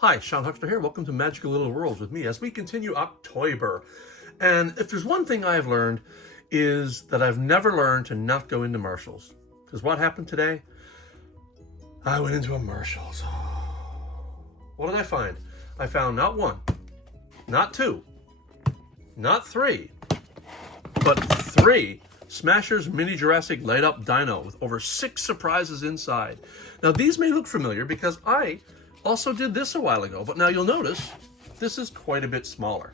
Hi, Sean Huxter here. Welcome to Magical Little Worlds with me as we continue OcToyBer. And if there's one thing I've learned is that I've never learned to not go into Marshalls. Because what happened today? I went into a Marshalls. What did I find? I found not one, not two, not three, but three Smashers Mini Jurassic Light-Up Dino with over 6 surprises inside. Now these may look familiar because I also did this a while ago, but now you'll notice this is quite a bit smaller.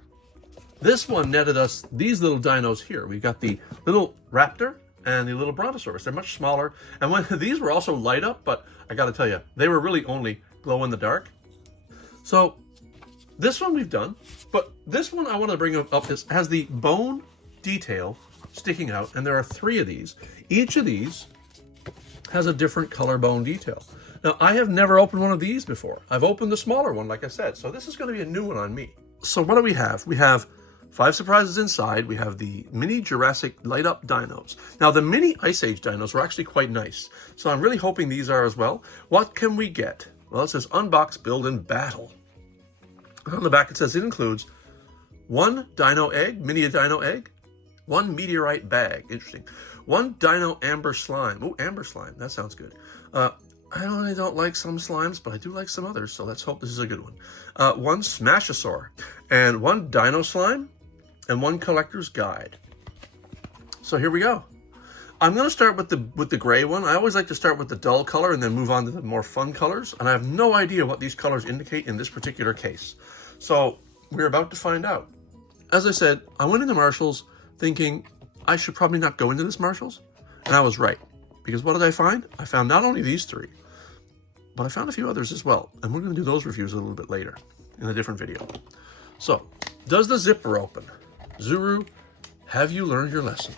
This one netted us these little dinos here. We've got the little Raptor and the little Brontosauruses. They're much smaller. And when these were also light up, but I got to tell you, they were really only glow in the dark. So this one we've done, but this one I want to bring up has the bone detail sticking out, and there are 3 of these. Each of these has a different color bone detail. Now, I have never opened one of these before. I've opened the smaller one, like I said, so this is going to be a new one on me. So what do we have? We have 5 surprises inside. We have the Mini Jurassic Light-Up Dinos. Now, the Mini Ice Age Dinos were actually quite nice, so I'm really hoping these are as well. What can we get? Well, it says Unbox, Build, and Battle. On the back, it says it includes 1 dino egg, mini dino egg, 1 meteorite bag, interesting, 1 dino amber slime. Oh, amber slime, that sounds good. I really don't like some slimes, but I do like some others, so let's hope this is a good one. 1 Smashosaur, and 1 dino slime, and 1 collector's guide. So here we go. I'm going to start with the gray one. I always like to start with the dull color and then move on to the more fun colors, and I have no idea what these colors indicate in this particular case. So we're about to find out. As I said, I went into Marshalls thinking I should probably not go into this Marshalls, and I was right. Because what did I find? I found not only these 3, but I found a few others as well. And we're going to do those reviews a little bit later in a different video. So, does the zipper open? Zuru, have you learned your lesson?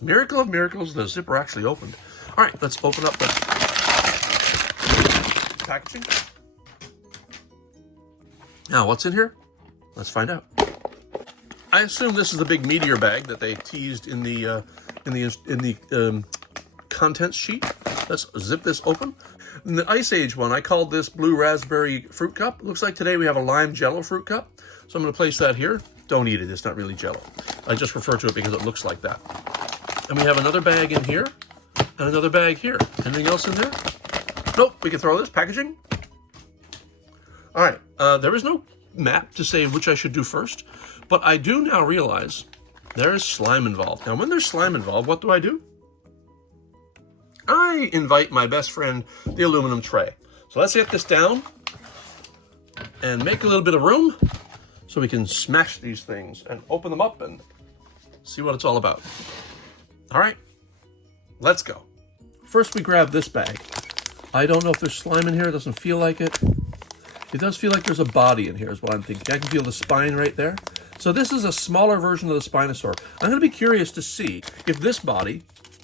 Miracle of miracles, the zipper actually opened. All right, let's open up the packaging. Now, what's in here? Let's find out. I assume this is the big meteor bag that they teased in the contents sheet. Let's zip this open. In the Ice Age one, I called this blue raspberry fruit cup. Looks like today we have a lime jello fruit cup. So I'm going to place that here. Don't eat it, it's not really jello. I just refer to it because it looks like that. And we have another bag in here and another bag here. Anything else in there? Nope, we can throw this packaging. All right, there is no map to say which I should do first, but I do now realize there is slime involved. Now, when there's slime involved, what do? I invite my best friend, the aluminum tray. So let's get this down and make a little bit of room so we can smash these things and open them up and see what it's all about. All right, let's go. First, we grab this bag. I don't know if there's slime in here. It doesn't feel like it. It does feel like there's a body in here is what I'm thinking. I can feel the spine right there. So this is a smaller version of the Spinosaurus. I'm going to be curious to see if this body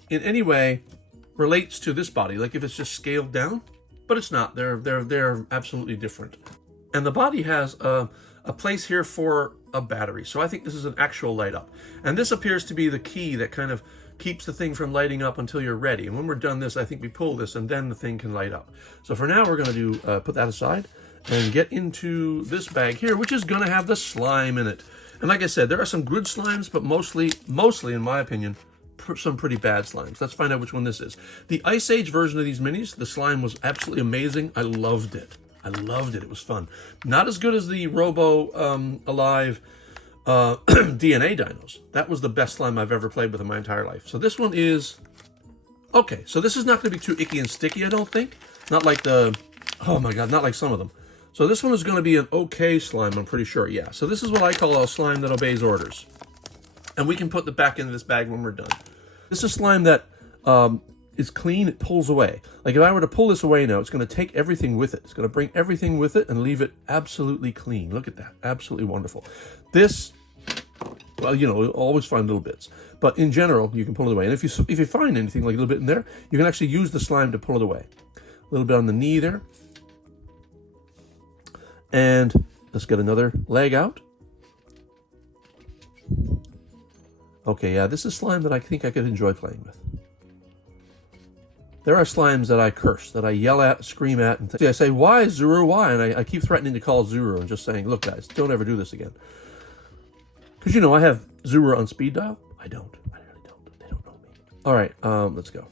in any way relates to this body, like if it's just scaled down, but it's not. They're absolutely different. And the body has a place here for a battery. So I think this is an actual light up. And this appears to be the key that kind of keeps the thing from lighting up until you're ready. And when we're done this, I think we pull this and then the thing can light up. So for now, we're going to do put that aside and get into this bag here, which is going to have the slime in it. And like I said, there are some good slimes, but mostly in my opinion, some pretty bad slimes. Let's find out which one this is. The Ice Age version of these minis, the slime was absolutely amazing. I loved it. It was fun. Not as good as the Robo Alive DNA dinos. That was the best slime I've ever played with in my entire life. So this one is okay. So this is not going to be too icky and sticky, I don't think. Not like the, oh my God, not like some of them. So this one is going to be an okay slime, I'm pretty sure. Yeah. So this is what I call a slime that obeys orders. And we can put it back into this bag when we're done. This is slime that is clean, it pulls away. Like if I were to pull this away now, it's going to take everything with it. It's going to bring everything with it and leave it absolutely clean. Look at that. Absolutely wonderful. This, well, you know, you'll always find little bits. But in general, you can pull it away. And if you find anything like a little bit in there, you can actually use the slime to pull it away. A little bit on the knee there. And let's get another leg out. Okay, yeah, this is slime that I think I could enjoy playing with. There are slimes that I curse, that I yell at, scream at, and I say, why, Zuru, why? And I keep threatening to call Zuru and just saying, look, guys, don't ever do this again. Because, you know, I have Zuru on speed dial. I don't. I really don't. They don't know me. All right, let's go.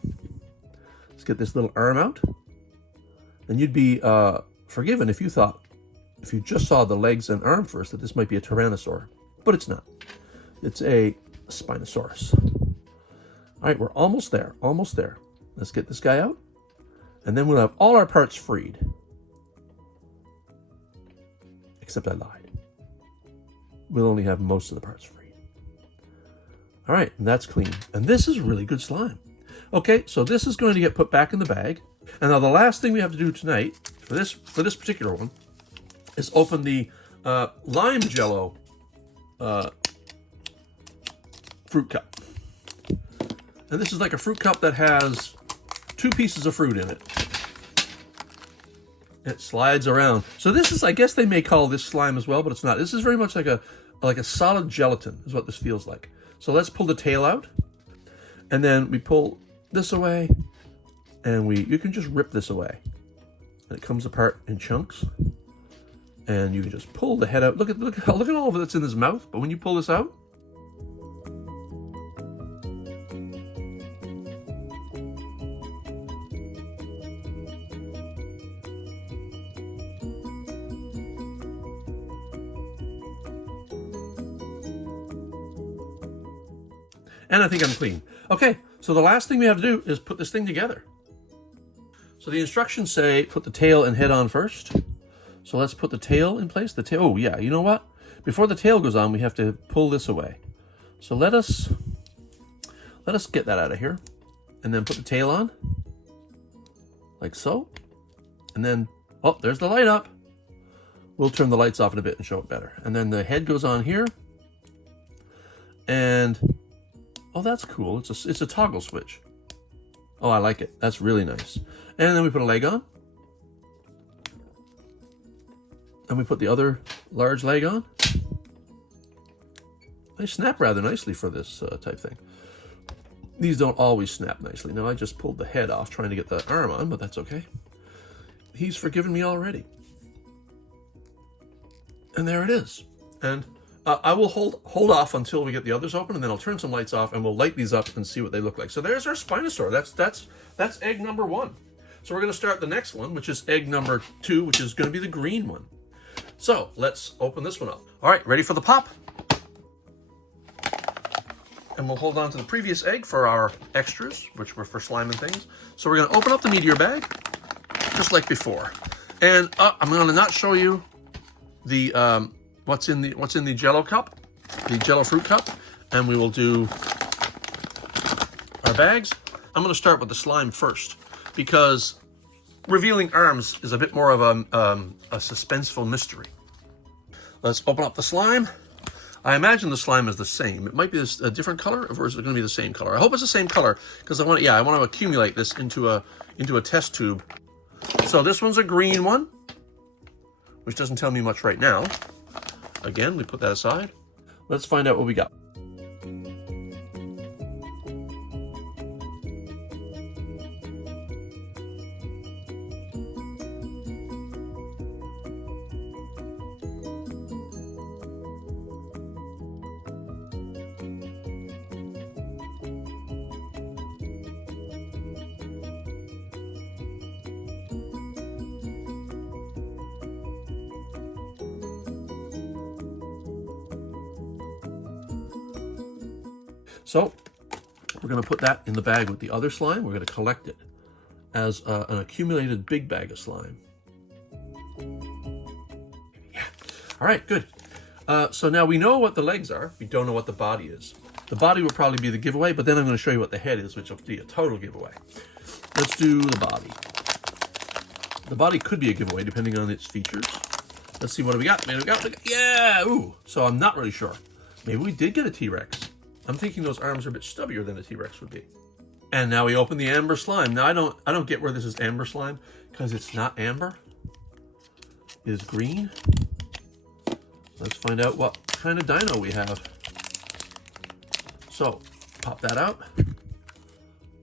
Let's get this little arm out. And you'd be forgiven if you thought, if you just saw the legs and arm first, that this might be a Tyrannosaur. But it's not. It's a Spinosaurus. All right, we're almost there, almost there. Let's get this guy out, and then we'll have all our parts freed. Except I lied. We'll only have most of the parts freed. All right, and that's clean. And this is really good slime. Okay, so this is going to get put back in the bag. And now the last thing we have to do tonight, for this particular one, is open the lime jello fruit cup. And this is like a fruit cup that has 2 pieces of fruit in it. It slides around. So this is, I guess they may call this slime as well, but it's not. This is very much like a solid gelatin is what this feels like. So let's pull the tail out, and then we pull this away, and you can just rip this away. And it comes apart in chunks, and you can just pull the head out. Look at all of it that's in his mouth. But when you pull this out, and I think I'm clean. Okay, so the last thing we have to do is put this thing together. So the instructions say put the tail and head on first. So let's put the tail in place. The tail, oh yeah, you know what? Before the tail goes on, we have to pull this away. So let us get that out of here, and then put the tail on, like so. And then, oh, there's the light up. We'll turn the lights off in a bit and show it better. And then the head goes on here, and oh, that's cool. It's a toggle switch. Oh, I like it. That's really nice. And then we put a leg on. And we put the other large leg on. They snap rather nicely for this type thing. These don't always snap nicely. Now, I just pulled the head off trying to get the arm on, but that's okay. He's forgiven me already. And there it is. And I will hold off until we get the others open, and then I'll turn some lights off, and we'll light these up and see what they look like. So there's our Spinosaur. That's egg number 1. So we're going to start the next one, which is egg number 2, which is going to be the green one. So let's open this one up. All right, ready for the pop? And we'll hold on to the previous egg for our extras, which were for slime and things. So we're going to open up the meteor bag, just like before. And I'm going to not show you the what's in the Jello cup, the Jello fruit cup, and we will do our bags. I'm going to start with the slime first, because revealing arms is a bit more of a suspenseful mystery. Let's open up the slime. I imagine the slime is the same. It might be a different color, or is it going to be the same color? I hope it's the same color, because I want to accumulate this into a test tube. So this one's a green one, which doesn't tell me much right now. Again, we put that aside. Let's find out what we got. So we're going to put that in the bag with the other slime. We're going to collect it as an accumulated big bag of slime. Yeah. All right, good. So now we know what the legs are. We don't know what the body is. The body will probably be the giveaway, but then I'm going to show you what the head is, which will be a total giveaway. Let's do the body. The body could be a giveaway depending on its features. Let's see what we got. Yeah, ooh. So I'm not really sure. Maybe we did get a T-Rex. I'm thinking those arms are a bit stubbier than a T-Rex would be. And now we open the amber slime. Now I don't get where this is amber slime, because it's not amber. It is green. Let's find out what kind of dino we have. So pop that out.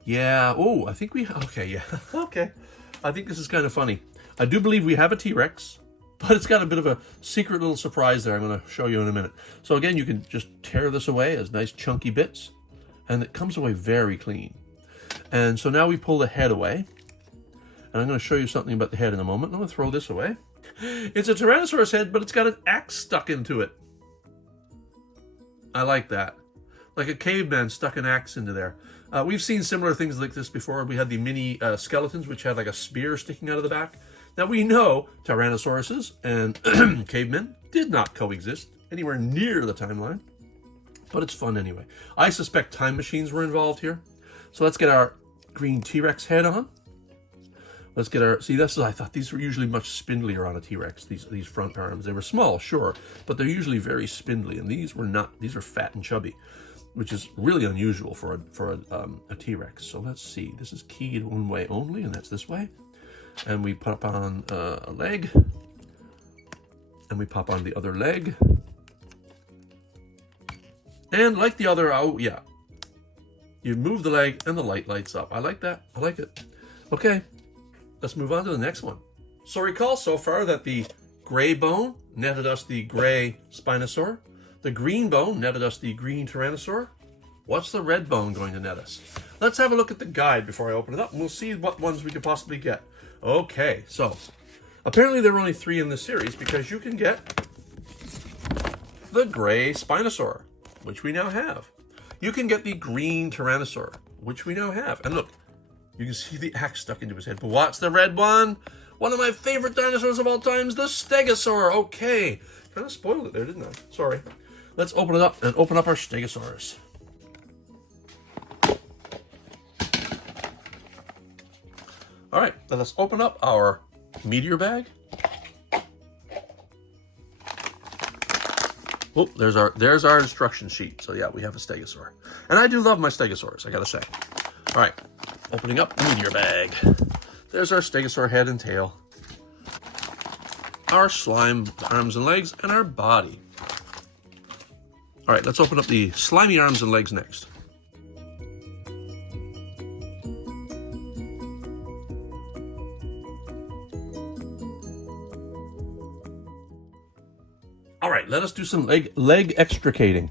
Yeah, oh, I think we, okay, yeah, okay. I think this is kind of funny. I do believe we have a T-Rex, but it's got a bit of a secret little surprise there I'm going to show you in a minute. So again, you can just tear this away as nice chunky bits, and it comes away very clean. And so now we pull the head away, and I'm going to show you something about the head in a moment. I'm going to throw this away. It's a Tyrannosaurus head, but it's got an axe stuck into it. I like that. Like a caveman stuck an axe into there. We've seen similar things like this before. We had the mini skeletons, which had like a spear sticking out of the back. Now we know Tyrannosauruses and cavemen did not coexist anywhere near the timeline, but it's fun anyway. I suspect time machines were involved here. So let's get our green T-Rex head on. Let's get our, see, I thought these were usually much spindlier on a T-Rex, these front arms. They were small, sure, but they're usually very spindly, and these were not. These are fat and chubby, which is really unusual for a T-Rex. So let's see, this is keyed one way only, and that's this way. And we pop on a leg, and we pop on the other leg. And like the other, oh yeah, you move the leg and the light lights up. I like that, I like it. Okay, let's move on to the next one. So recall so far that the gray bone netted us the gray Spinosaur. The green bone netted us the green Tyrannosaur. What's the red bone going to net us? Let's have a look at the guide before I open it up, and we'll see what ones we could possibly get. Okay, so apparently there are only 3 in this series because you can get the gray Spinosaur, which we now have. You can get the green Tyrannosaur, which we now have. And look, you can see the axe stuck into his head. But what's the red one? One of my favorite dinosaurs of all times, the Stegosaurus. Okay, kind of spoiled it there, didn't I? Sorry. Let's open it up and open up our Stegosaurus. All right, let us open up our meteor bag. Oh, there's our instruction sheet. So yeah, we have a Stegosaur. And I do love my Stegosaurus, I gotta say. All right, opening up the meteor bag. There's our Stegosaur head and tail. Our slime arms and legs, and our body. All right, let's open up the slimy arms and legs next. All right, let us do some leg extricating.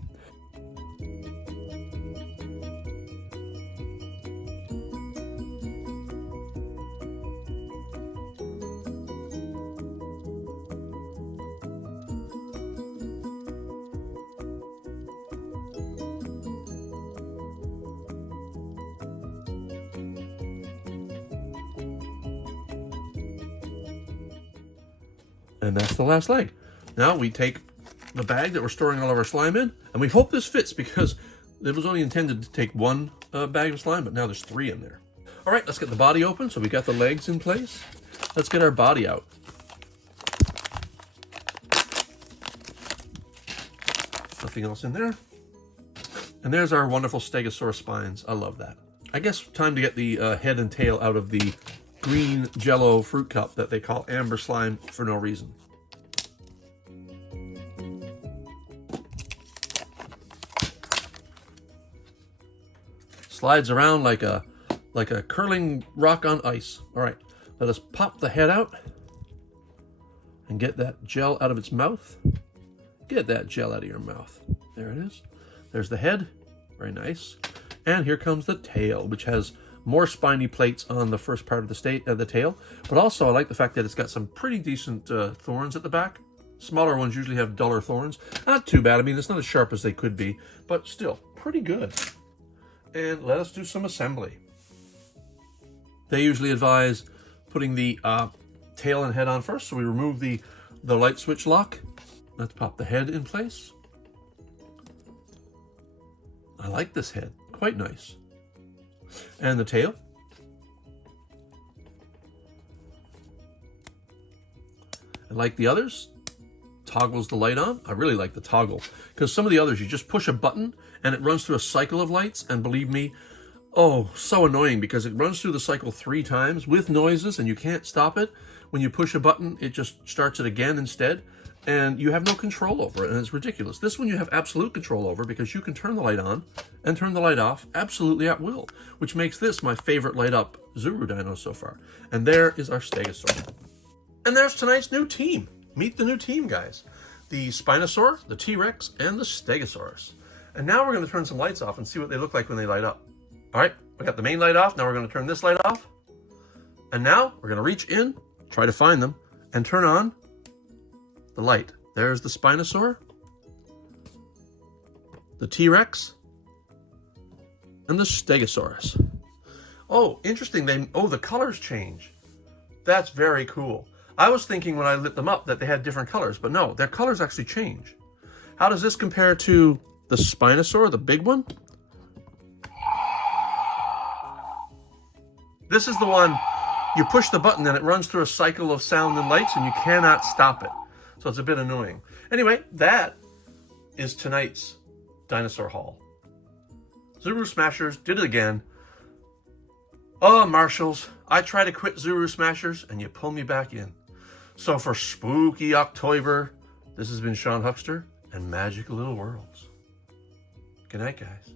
And that's the last leg. Now we take the bag that we're storing all of our slime in, and we hope this fits because it was only intended to take 1 bag of slime, but now there's 3 in there. All right, let's get the body open. So we got the legs in place. Let's get our body out. Nothing else in there. And there's our wonderful Stegosaurus spines. I love that. I guess time to get the head and tail out of the green Jello fruit cup that they call amber slime for no reason. Slides around like a curling rock on ice. All right, let us pop the head out and get that gel out of its mouth. Get that gel out of your mouth. There it is. There's the head, very nice. And here comes the tail, which has more spiny plates on the first part of the tail. But also I like the fact that it's got some pretty decent thorns at the back. Smaller ones usually have duller thorns. Not too bad. I mean, it's not as sharp as they could be, but still pretty good. And let us do some assembly. They usually advise putting the tail and head on first. So we remove the light switch lock. Let's pop the head in place. I like this head, quite nice. And the tail. And like the others, toggles the light on. I really like the toggle because some of the others you just push a button and it runs through a cycle of lights, and believe me, oh, so annoying because it runs through the cycle 3 times with noises and you can't stop it. When you push a button, it just starts it again instead. and you have no control over it, and it's ridiculous. This one you have absolute control over because you can turn the light on and turn the light off absolutely at will, which makes this my favorite light-up Zuru dino so far. And there is our Stegosaurus. And there's tonight's new team. Meet the new team, guys. The Spinosaurus, the T-Rex, and the Stegosaurus. And now we're going to turn some lights off and see what they look like when they light up. All right, we got the main light off. Now we're going to turn this light off. And now we're going to reach in, try to find them, and turn on the light. There's the Spinosaur, the T-Rex, and the Stegosaurus. Oh, interesting. The colors change. That's very cool. I was thinking when I lit them up that they had different colors, but no, their colors actually change. How does this compare to the Spinosaur, the big one? This is the one you push the button and it runs through a cycle of sound and lights and you cannot stop it. So it's a bit annoying. Anyway, that is tonight's dinosaur haul. Zuru Smashers did it again. Oh, Marshalls, I try to quit Zuru Smashers and you pull me back in. So for spooky OcToyBer, this has been Sean Huckster and Magical Little Worlds. Good night, guys.